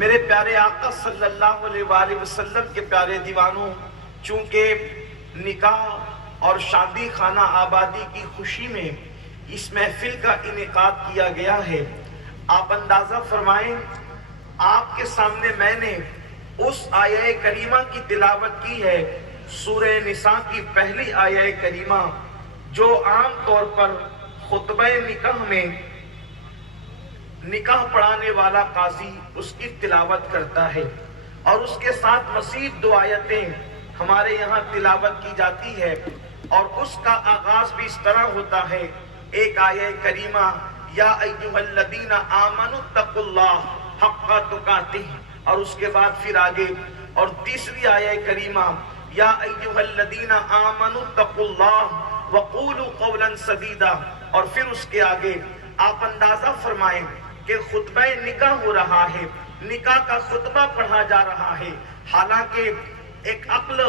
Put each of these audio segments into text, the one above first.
میرے پیارے آقا صلی اللہ علیہ وآلہ وسلم کے پیارے دیوانوں، چونکہ نکاح اور شادی خانہ آبادی کی خوشی میں اس محفل کا انعقاد کیا گیا ہے، آپ اندازہ فرمائیں آپ کے سامنے میں نے اس آیہ کریمہ کی تلاوت کی ہے، سورہ نساء کی پہلی آیہ کریمہ، جو عام طور پر خطبہ نکاح میں نکاح پڑھانے والا قاضی اس کی تلاوت کرتا ہے، اور اس کے ساتھ مزید 2 آیتیں ہمارے یہاں تلاوت کی جاتی ہے، اور اس کا آغاز بھی اس طرح ہوتا ہے، ایک آیہ کریمہ یا ایھا الذین آمنوا اتقوا اللہ حق تقاتہ، اور اس کے بعد پھر آگے اور تیسری آیہ کریمہ یا ایھا الذین آمنوا اتقوا اللہ وقولوا قولا سدیدا، اور پھر اس کے آگے آپ اندازہ فرمائیں کہ خطبہ نکاح ہو رہا ہے، نکاح کا خطبہ پڑھا جا رہا ہے، حالانکہ ایک عقل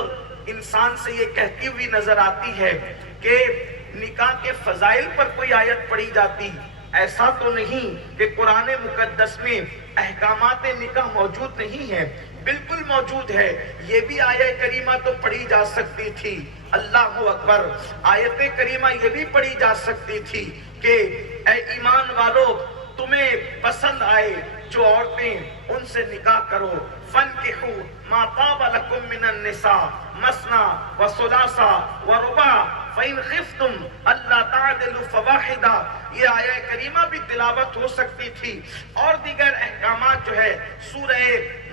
انسان سے یہ کہتی ہوئی نظر آتی ہے کہ نکاح کے فضائل پر کوئی آیت پڑھی جاتی، ایسا تو نہیں کہ قرآن مقدس میں احکامات نکاح موجود نہیں ہے، بالکل موجود ہے، یہ بھی آیہ کریمہ تو پڑھی جا سکتی تھی، اللہ اکبر، آیت کریمہ یہ بھی پڑھی جا سکتی تھی کہ اے ایمان والو تمہیں پسند آئے جو عورتیں ان سے نکاح کرو، فَانْكِحُوا مَا طَابَ لَكُم مِّنَ النِّسَاءِ مَثْنَىٰ وَثُلَاثَ وَرُبَاعَ فَإِنْ خِفْتُمْ أَلَّا تَعْدِلُوا فَوَاحِدًا، یہ آیہ کریمہ بھی تلاوت ہو سکتی تھی، اور دیگر احکامات جو ہے سورہ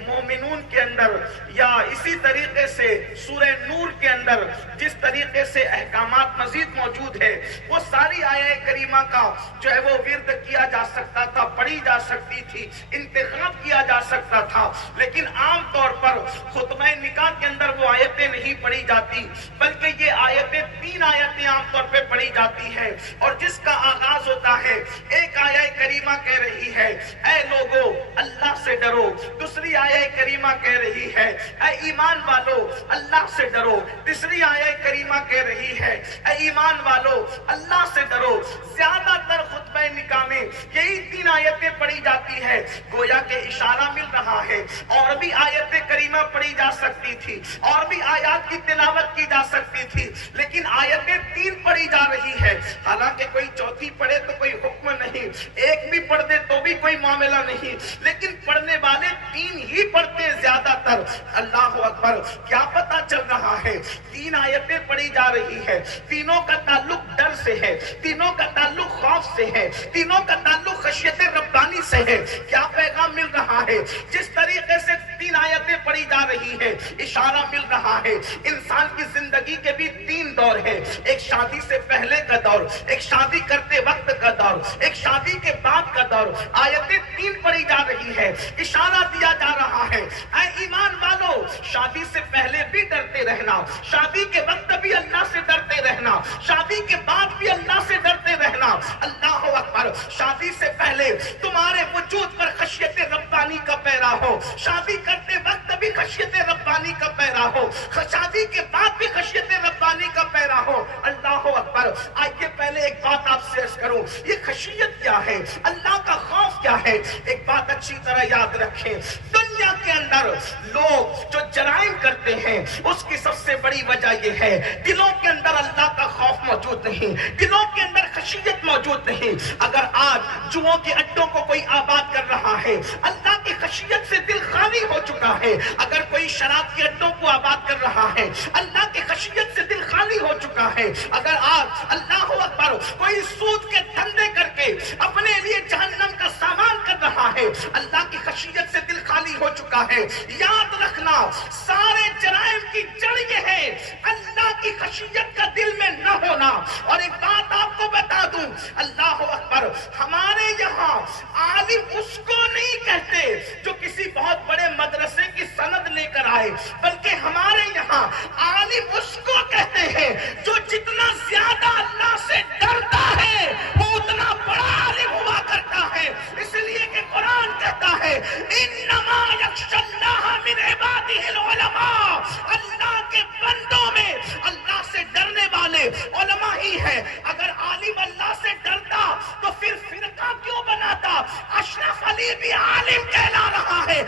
مومنون کے اندر یا اسی طریقے سے سورہ نور کے اندر جس طریقے سے احکامات مزید موجود ہے، وہ ساری آیہ کریمہ کا جو ہے وہ ورد کیا جا سکتا تھا، پڑھی جا سکتی تھی، انتخاب کیا جا سکتا تھا، لیکن عام طور پر خطبہ نکاح کے اندر وہ آیتیں نہیں پڑھی جاتی، بلکہ یہ آیتیں 3 آیتیں عام طور پہ پڑھی جاتی ہے، اور جس کا آغاز ہوتا ہے، ایک آیہ کریمہ کہہ رہی ہے اے لوگو اللہ سے ڈرو، دوسری آیہ کریمہ کہہ رہی ہے اے ایمان والو اللہ سے ڈرو، تیسری آیہ کریمہ کہہ رہی ہے اے ایمان والو اللہ سے ڈرو۔ زیادہ تر خطبہ نکاح میں یہی 3 آیتیں پڑھی جاتی ہے، گویا کہ اشارہ مل رہا ہے اور بھی آیت کریمہ پڑھی جا سکتی تھی، اور بھی آیات کی تلاوت کی جا سکتی تھی، لیکن آیتیں 3 پڑھی جا رہی ہے، حالانکہ کوئی چوتھی پڑھے تو کوئی حکم نہیں، ایک بھی پڑھ دے تو بھی کوئی معاملہ نہیں، لیکن پڑھنے والے 3 ہی پڑھتے ہیں زیادہ تر، اللہ اکبر، کیا پتا چل رہا ہے 3 آیتیں پڑھی جا رہی ہے، تینوں کا تعلق ڈر سے ہے، تینوں کا تعلق خوف سے ہے، تینوں کا تعلق خشیت ربانی سے ہے، کیا پیغام مل رہا ہے؟ جس طریقے سے 3 آیتیں پڑھی جا رہی ہے، اشارہ مل رہا ہے انسان کی زندگی کے بھی 3 دور ہے، ایک شادی سے پہلے کا دور، ایک شادی کرتے وقت کا دور، ایک شادی کے بعد کا دور، آیتیں 3 پڑھی جا رہی ہے، اشارہ دیا جا رہا ہے اے ایمان والو شادی سے پہلے بھی ڈرتے رہنا، شادی کے وقت بھی اللہ سے ڈرتے رہنا، شادی کے بعد بھی اللہ سے ڈرتے رہنا، اللہ اکبر، شادی سے پہلے تمہارے وجود پر خشیت ربانی کا پیرا ہو، شادی کرتے وقت بھی خشیت ربانی کا پیرا ہو، شادی کے بعد بھی خشیت ربانی کا پیرا ہو، اللہ اکبر۔ آئیے پہلے ایک بات آپ سے عرض کروں، یہ خشیت کیا ہے، اللہ کا خوف کیا ہے؟ ایک بات اچھی طرح یاد رکھیں، دنیا کے اندر لوگ جو جرائم کرتے ہیں اس کی سب سے بڑی وجہ یہ ہے دلوں کے اندر اللہ کا خوف موجود نہیں، دلوں کے اندر خشیت موجود نہیں۔ اگر آج جوؤں کے اڈوں کو کوئی آباد کر رہا ہے، اللہ کی خشیت سے دل خالی ہو چکا ہے، اگر کوئی شراب کے اڈوں کو آباد کر رہا ہے، اللہ کی خشیت سے دل خالی ہو چکا ہے، اگر آج اللہ اکبر کوئی سود کے دھندے کر کے اپنے لیے جہنم کا سامان کر رہا ہے، اللہ کی خشیت سے دل خالی ہو چکا ہے۔ یاد رکھنا سارے جرائم کی جڑ یہ ہے اللہ کی خشیت کا دل میں نہ ہونا۔ اور ایک بات آپ کو بتا دوں، اللہ اکبر، ہمارے یہاں عالم اس کو نہیں کہتے جو کسی بہت بڑے مدرسے کی سند لے کر آئے، بلکہ ہمارے یہاں عالم اس کو کہتے ہیں جو جتنا زیادہ اللہ سے ڈرتا ہے وہ اتنا بڑا عالم ہوا کرتا ہے، اس لیے کہ قرآن کہتا ہے انما یخشی اللہ من عبادہ العلماء، اللہ کے بندوں میں اللہ سے ڈرنے والے علماء ہی ہیں۔ اگر عالم اللہ سے ڈرتا تو پھر فرقہ کیوں بناتا؟ اشرف علی بھی عالم کہلا رہا ہے،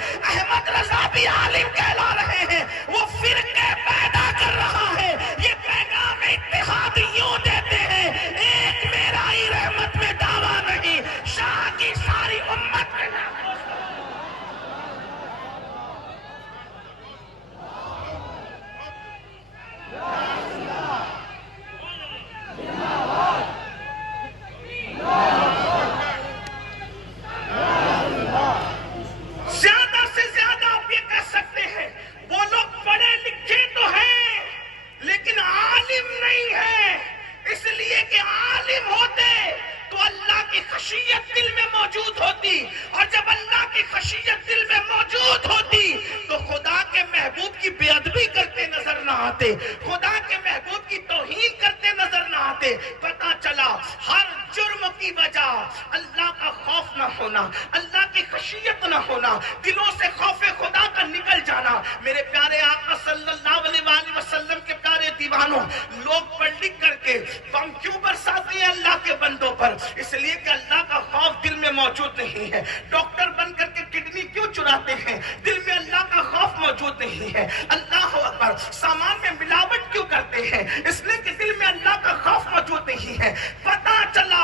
آتے، خدا کے محبوب کی توہین کرتے نظر نہ آتے. پتا چلا ہر جرم کی وجہ اللہ کا خوف نہ ہونا، اللہ کی خشیت نہ ہونا، دلوں سے خوف خدا کا نکل جانا. میرے پیارے آقا صلی اللہ علیہ وآلہ وسلم کے پیارے دیوانوں، لوگ پڑھ لکھ کر کے بم کیوں برساتے ہیں اللہ کے بندوں پر؟ اس لیے کہ اللہ کا خوف دل میں موجود نہیں ہے. ڈاکٹر بن کر کے کڈنی کیوں چراتے ہیں؟ دل میں اللہ کا خوف موجود نہیں ہے. اللہ اکبر. سامان میں ملاوٹ کیوں کرتے ہیں؟ اس لیے کہ دل میں اللہ کا خوف موجود نہیں ہے. پتا چلا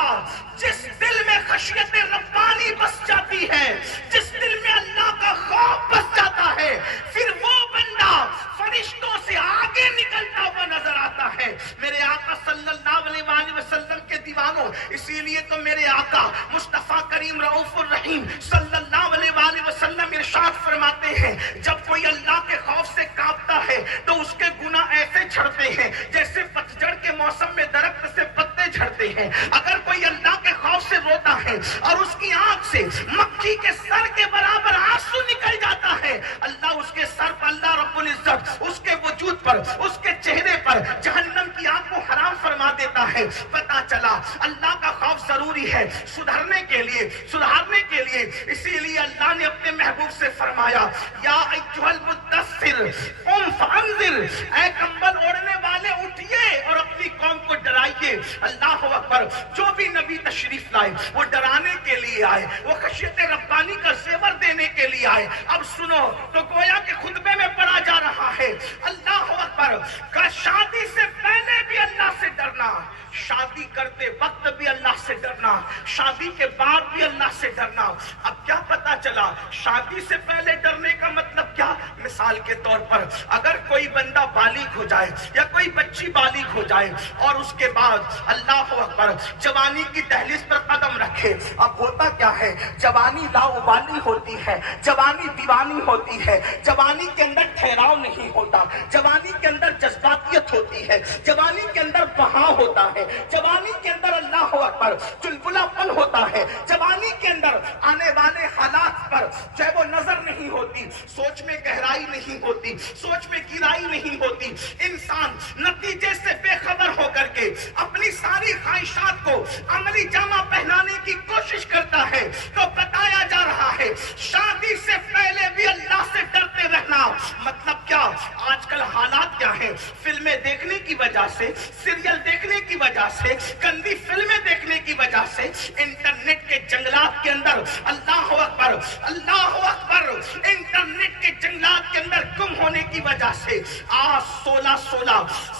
جس دل میں خشیت ربانی بس جاتی ہے، جس دل میں اللہ کا خوف بس جاتا ہے، پھر وہ بندہ فرشتوں سے آگے نکلتا ہوا نظر آتا ہے. میرے آقا صلی اللہ علیہ وآلہ وسلم کے دیوانوں، اسی لیے تو میرے آقا مصطفیٰ کریم رؤوف الرحیم صلی اللہ علیہ وآلہ وسلم ارشاد فرماتے ہیں، جب کوئی اللہ کے خوف سے کانپتا ہے تو اس کے گناہ ایسے جھڑتے ہیں جیسے پتجھڑ کے موسم میں درخت سے پتے جھڑتے ہیں. اگر کوئی اللہ کے خوف سے روتا ہے اور اس کی آنکھ سے مکھی کے سر کے برابر آنسو نکل جاتا ہے، اللہ اس کے سر پر، اللہ رب العزت اس کے وجود پر، اس کے چہرے پر جہنم کی آگ کو حرام فرما دیتا ہے. پتا چلا اللہ کا خوف ضروری ہے سدھرنے کے لیے، سدھارنے کے لیے. اسی لیے اللہ نے اپنے محبوب سے فرمایا، یا ایھا المدثر قم فانذر، اے کمبل اوڑھنے والے اٹھیے اور اپنی قوم کو ڈرائیے. اللہ اکبر. جو بھی نبی تشریف لائے وہ ڈرانے کے لیے آئے، وہ خشیت ربانی کا زیور دینے کے لیے آئے. اب سنو تو گویا کہ خطبے میں پڑھا جا رہا ہے، اللہ اکبر، کہ شادی سے پہلے بھی اللہ سے ڈرنا، شادی کرتے وقت بھی اللہ سے ڈرنا، شادی کے بعد بھی اللہ سے ڈرنا. اب کیا پتا چلا شادی سے پہلے ڈرنے کا مطلب کیا؟ مثال کے طور پر اگر کوئی بندہ بالغ ہو جائے یا کوئی بچی بالغ ہو جائے اور اس کے بعد اللہ اکبر جوانی کی دہلیز پر قدم رکھے، اب ہوتا کیا ہے؟ جوانی لاابالی ہوتی ہے، جوانی دیوانی ہوتی ہے، جوانی کے اندر ٹھہراؤ نہیں ہوتا، جوانی کے اندر جذباتیت ہوتی ہے، جوانی کے اندر بہاؤ ہوتا ہے، جوانی کے اندر اللہ اکبر چلبلا پن ہوتا ہے، جوانی کے اندر آنے والے حالات پر جو ہے وہ نظر نہیں ہوتی، سوچ میں گہرائی نہیں ہوتی، سوچ میں گہرائی نہیں ہوتی. انسان نتیجے سے بے خبر ہو کر کے اپنی ساری خواہشات کو عملی جامہ پہنانے کی کوشش کرتا ہے. تو بتایا جا رہا ہے شادی سے پہلے بھی اللہ سے ڈرتے رہنا. مطلب کیا؟ آج کل حالات کیا ہیں؟ فلمیں دیکھنے کی وجہ سے، سیریل دیکھنے کی وجہ سے، گندی فلمیں دیکھنے کی وجہ سے، انٹرنیٹ کے جنگلات کے اندر اللہ اکبر، اللہ اکبر، انٹرنیٹ کے جنگلات کے اندر گم ہونے کی وجہ سے آج 16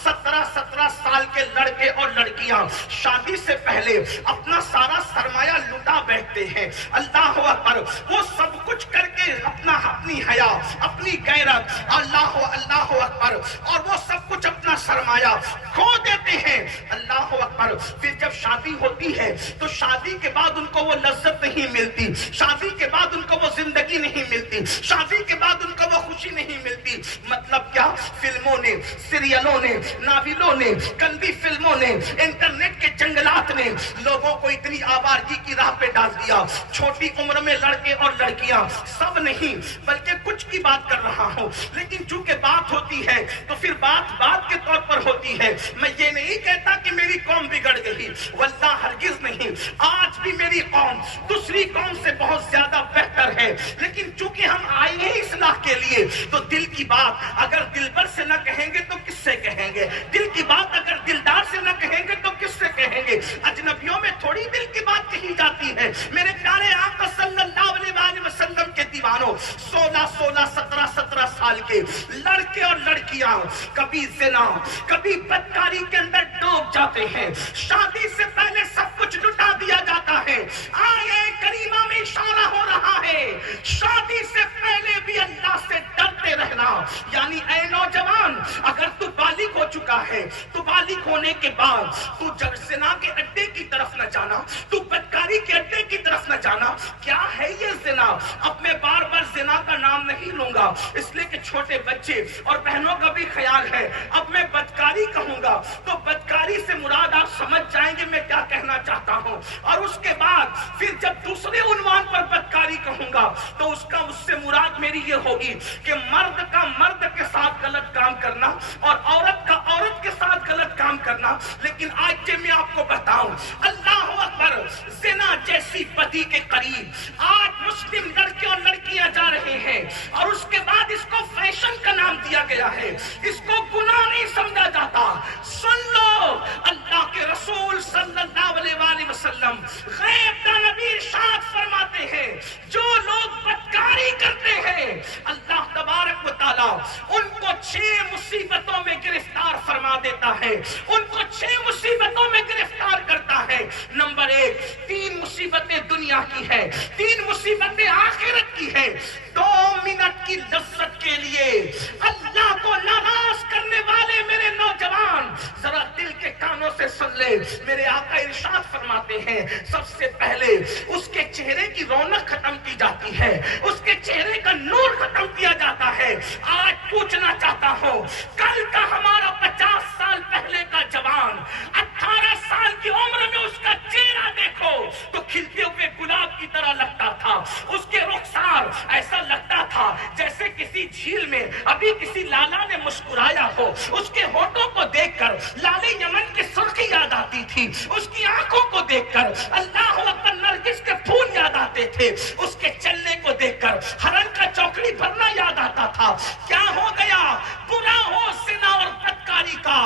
17 سال کے لڑکے اور لڑکیاں شادی سے پہلے اپنا سارا سرمایہ لٹا بیٹھتے ہیں. اللہ اکبر. وہ سب کچھ کر کے اپنی حیا، اپنی غیرت، اللہ اکبر، اور وہ سب کچھ اپنا سرمایہ کھو دیتے ہیں. اللہ اکبر. پھر جب شادی ہوتی ہے تو شادی کے بعد ان کو وہ لذت نہیں ملتی، شادی کے بعد ان کو وہ زندگی نہیں ملتی، شادی کے بعد ان کو وہ خوشی نہیں ملتی. مطلب کیا؟ فلموں نے، سیریلوں نے، ناولوں نے، گندی فلموں نے، انٹرنیٹ کے جنگلات نے لوگوں کو اتنی آوارگی کی راہ پہ ڈال دیا. چھوٹی عمر میں لڑکے اور لڑکیاں، سب نہیں بلکہ کچھ کی بات کر رہا ہوں، لیکن چونکہ بات ہوتی ہے تو پھر بات کے طور پر ہوتی ہے. میں یہ نہیں کہتا کہ میری قوم بگڑ گئی، واللہ ہرگز نہیں. آج بھی میری قوم دوسری قوم سے بہت زیادہ بہتر ہے، لیکن چونکہ ہم آئے ہیں اصلاح کے لیے تو دل کی بات اگر دلبر سے نہ کہیں گے تو کس سے کہیں گے؟ دل کی بات اگر دلدار سے نہ کہیں گے تو کس سے کہیں گے؟ اجنبیوں میں تھوڑی دل کی بات کہی جاتی ہے. میرے پیارے آقا صلی اللہ علیہ وآلہ وسلم کے دیوانوں، 17 سال کے لڑکے اور لڑکیاں کبھی زنا، کبھی بدکاری کے اندر ڈوب جاتے ہیں. شادی سے پہلے سب کچھ لٹا دیا جاتا ہے. آیے کریمہ میں اشارہ ہو رہا ہے شادی سے پہلے بھی اللہ سے ڈرتے رہنا. یعنی اے نوجوان، اگر تو بالغ ہو چکا ہے تو بالغ ہونے کے بعد تو جب زنا کے اڈے کی طرف نہ جانا، تو بدکاری کے اڈے کی طرف نہ جانا. کیا ہے یہ زنا؟ اب میں بار بار زنا کا نام نہیں لوں گا، اس لیے کہ چھوٹے بچے اور بہنوں کا بھی خیال ہے۔ اب میں بدکاری کہوں گا تو بدکاری سے مراد آپ سمجھ جائیں گے میں کیا کہنا چاہتا ہوں، اور اس کے بعد پھر جب دوسرے عنوان پر بدکاری کہوں گا تو اس کا اس سے مراد میری یہ ہوگی کہ مرد کا مرد کے ساتھ غلط کام کرنا اور عورت کا عورت کے ساتھ غلط کام کرنا۔ لیکن آج کے میں آپ کو بتاؤں، اللہ اکبر، زنا جیسی بدی کے قریب آج مسلم لڑکے اور لڑکیاں جا رہے ہیں، اور اس کے بعد اس کو فیشن کا نام دیا گیا ہے، اس کو گناہ نہیں سمجھا جاتا۔ سن لو، اللہ کے رسول صلی اللہ علیہ وآلہ وسلم غیب کا نبی ارشاد فرماتے ہیں، جو لوگ بدکاری کرتے ہیں اللہ تبارک و تعالیٰ ان کو 6 مصیبتوں میں گرفتار فرما دیتا ہے، ان کو 6 مصیبتوں میں گرفتار کرتا ہے۔ نمبر 1، 3 مصیبتیں دنیا کی ہے، 3 مصیبتیں آخرت کی ہے۔ 2 منٹ کی لذت کے لیے اللہ کو ناراض کرنے والے میرے نوجوان ذرا دل کے کانوں سے سن لے، میرے آقا ارشاد فرماتے ہیں سب سے پہلے اس کے چہرے کی رونق ختم کی جاتی ہے، اس کے چہرے کا نور ختم کیا جاتا ہے۔ آج پوچھنا چاہتا ہوں، کل کا ہمارا 50 سال پہلے کا جوان 18 سال کی عمر میں اس کا چہرہ دیکھو تو کھلتے ہوئے گلاب کی طرح لگتا تھا، اس کے رخسار ایسا لگتا تھا جیسے کسی جھیل میں ابھی کسی لالا نے مسکرایا ہو، اس کے ہونٹوں کو دیکھ کر لالے یمن کی سرخی یاد آتی تھی، اس کی آنکھوں کو دیکھ کر اللہ اکبر نرگس کے پھول یاد آتے تھے، اس کے چلنے کو دیکھ کر ہرن کا چوکڑی بھرنا یاد آتا تھا۔ کیا ہو گیا؟ برا ہو زنا اور بدکاری کا،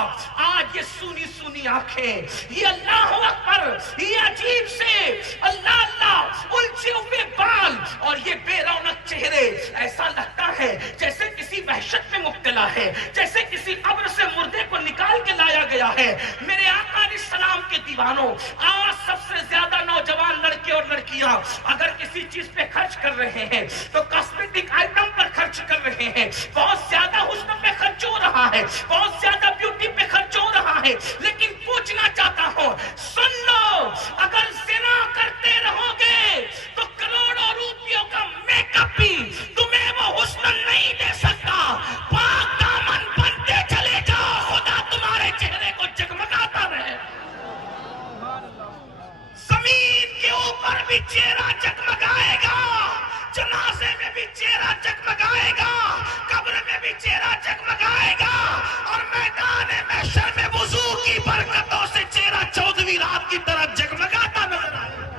آج یہ سونی سونی آنکھیں، یہ اللہ اکبر، یہ عجیب سے اللہ اللہ الجھے ہوئے بال اور یہ بے رونق چہرے، ایسا لگتا ہے جیسے کسی وحشت میں مبتلا ہے، جیسے کسی قبر سے مردے کو نکال کے لایا گیا ہے۔ میرے آقا علیہ السلام کے دیوانوں، آج سب سے زیادہ نوجوان لڑکے اور لڑکیاں اگر کسی چیز پہ خرچ کر رہے ہیں تو کاسمیٹک آئٹم پر خرچ کر رہے ہیں، بہت زیادہ حسن پہ خرچ ہو رہا ہے، بہت زیادہ بیوٹی پہ خرچ ہو رہا ہے۔ لیکن پوچھنا چاہتا ہوں، سن لو، اگر زنا کرتے رہو گے تو کروڑوں روپیوں کا میک اپ بھی تمہیں وہ حسن نہیں دے سکتا۔ پاک دامن بنتے چلے جاؤ، خدا تمہارے چہرے کو جگمگاتا رہے۔ زمین کے اوپر بھی چہرہ جگمگائے گا، جنازے میں بھی چہرہ جگمگائے گا، قبر میں بھی چہرہ جگمگائے گا، اور میدان محشر میں وضو کی برکتوں سے چہرہ 14ویں رات کی طرح جگمگاتا نظر آئے گا۔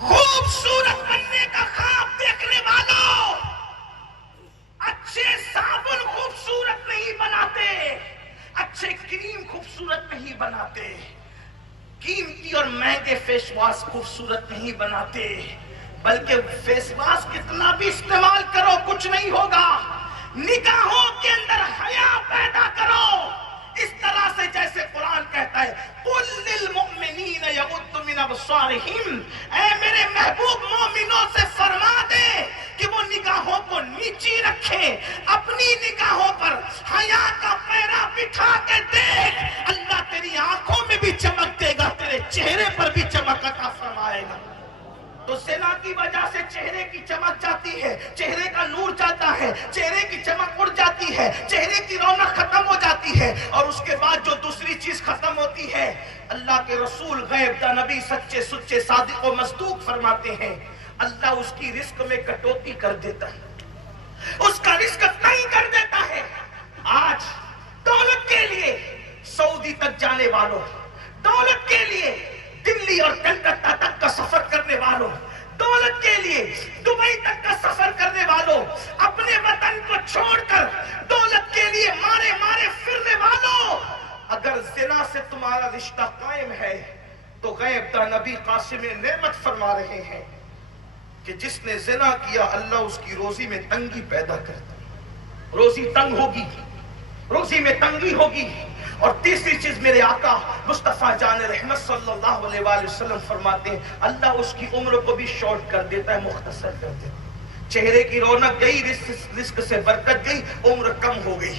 خوبصورت بننے کا خواب دیکھنے والوں، اچھے صابن خوبصورت نہیں بناتے، اچھے کریم خوبصورت نہیں بناتے، قیمتی اور مہنگے فیس واش خوبصورت نہیں بناتے، بلکہ فیس واش کتنا بھی استعمال کرو کچھ نہیں ہوگا۔ نگاہوں کے اندر حیا پیدا کرو، اس طرح سے جیسے قرآن کہتا ہے قُلْ لِلْمُؤْمِنِينَ يَغُضُّ مِنْ أَبْصَارِهِمْ، اے میرے محبوب مومنوں سے فرما دے کہ وہ نگاہوں کو نیچی رکھیں، اپنی نگاہوں پر حیا کا پیرا بٹھا کے دیکھ، اللہ تیری آنکھوں میں بھی چمک دے گا، تیرے چہرے پر بھی چمک عطا فرمائے گا۔ تو زنا کی وجہ سے چہرے کی چمک جاتی ہے، چہرے کا نور جاتا ہے، چہرے کی چمک اڑ جاتی ہے، چہرے کی رونق ختم ہو جاتی ہے، اور اس کے بعد جو دوسری چیز ختم ہوتی ہے، اللہ کے رسول غیب کا نبی سچے سچے صادق و مصدوق فرماتے ہیں، اللہ اس کی رزق میں کٹوتی کر دیتا ہے، اس کا رزق تنگ کر دیتا ہے۔ آج دولت کے لیے سعودی تک جانے والوں، دولت کے لیے دلی اور کلکتہ تک کا سفر کرنے والوں، دولت کے لیے دبئی تک کا سفر کرنے والوں، اپنے وطن کو چھوڑ کر دولت کے لیے مارے مارے پھرنے والوں، اگر زنا سے تمہارا رشتہ قائم ہے تو غیب دا نبی قاسم نعمت فرما رہے ہیں کہ جس نے زنا کیا اللہ اس کی روزی میں تنگی پیدا کرتا ہے، روزی تنگ ہوگی، روزی میں تنگی ہوگی۔ اور تیسری چیز میرے آقا مصطفیٰ جان رحمت صلی اللہ علیہ وآلہ وسلم فرماتے ہیں اللہ اس کی عمر کو بھی شارٹ کر دیتا ہے، مختصر کر دیتا ہے۔ چہرے کی رونق گئی، رزق سے برکت گئی، عمر کم ہو گئی۔